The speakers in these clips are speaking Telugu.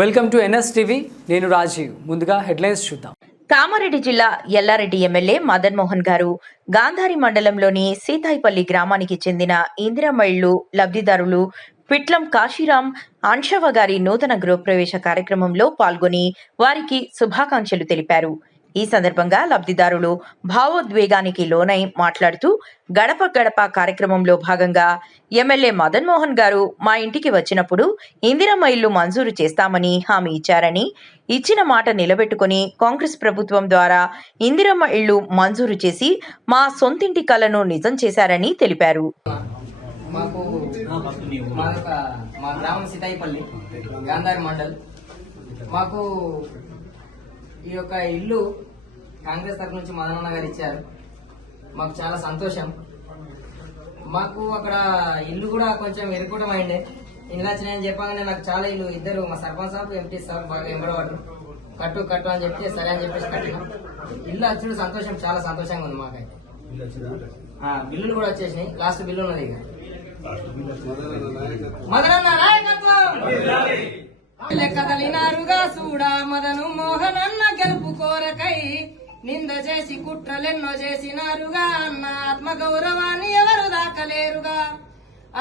Welcome to NS TV. నేను రాజీవ్. ముందుగా హెడ్లైన్స్ చూద్దాం. కామారెడ్డి జిల్లా ఎల్లారెడ్డి ఎమ్మెల్యే మదన్ మోహన్ గారు గాంధారి మండలంలోని సీతాయిపల్లి గ్రామానికి చెందిన ఇందిరమ్మ ఇళ్లు లబ్ధిదారులు పిట్లం కాశీరాం అంశవ గారి నూతన గృహప్రవేశ కార్యక్రమంలో పాల్గొని వారికి శుభాకాంక్షలు తెలిపారు. ఈ సందర్భంగా లబ్ధిదారులు భావోద్వేగానికి లోనై మాట్లాడుతూ గడప గడప కార్యక్రమంలో భాగంగా ఎమ్మెల్యే మదన్ మోహన్ గారు మా ఇంటికి వచ్చినప్పుడు ఇందిరమ్మ ఇల్లు మంజూరు చేస్తామని హామీ ఇచ్చారని, ఇచ్చిన మాట నిలబెట్టుకుని కాంగ్రెస్ ప్రభుత్వం ద్వారా ఇందిరమ్మ ఇళ్లు మంజూరు చేసి మా సొంతింటి కలను నిజం చేశారని తెలిపారు. మా గ్రామం సీతాయిపల్లి గాంధారి మండల్. మాకు ఈ యొక్క ఇల్లు కాంగ్రెస్ తరఫు నుంచి మదనన్న గారు ఇచ్చారు. మాకు చాలా సంతోషం. మాకు అక్కడ ఇల్లు కూడా కొంచెం ఎరుకూటం అయిండే. ఇల్లు వచ్చినాయని చెప్పగానే నాకు చాలా ఇల్లు ఇద్దరు మా సర్పంచ్ సాబ్ ఎంపీ సాబ్ బాగా ఎంబడవాడు కట్టు కట్టు అని చెప్తే సరే అని చెప్పేసి కట్టినాం. ఇల్లు వచ్చుడు సంతోషం, చాలా సంతోషంగా ఉంది మాకైతే. బిల్లులు కూడా వచ్చేసినాయి. లాస్ట్ బిల్లు ఉన్నది. ఇక మదనన్న నాయకత్వం కదలినారుగా చూడా మదను మోహనన్న గెలుపు కోరకై నింద చేసి కుట్రలెన్నో చేసినారుగా అన్న ఆత్మ గౌరవాన్ని ఎవరు దాకలేరుగా.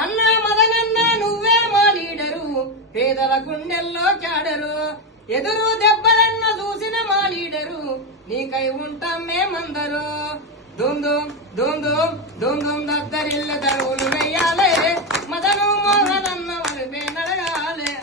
అన్న మదనన్న నువ్వే మా లీడరు, పేదల గుండెల్లో క్యాడరు, ఎదురు దెబ్బలెన్నో చూసిన మా లీడరు, నీకై ఉంటాం మేమందరూ. దుమ్ దుమ్ దుమ్ దుమ్ దుమ్ దుమ్ దద్దరిల్ల దరువులు వెయ్యాలే, మదను మోహనన్న వరిపే నడగాలే.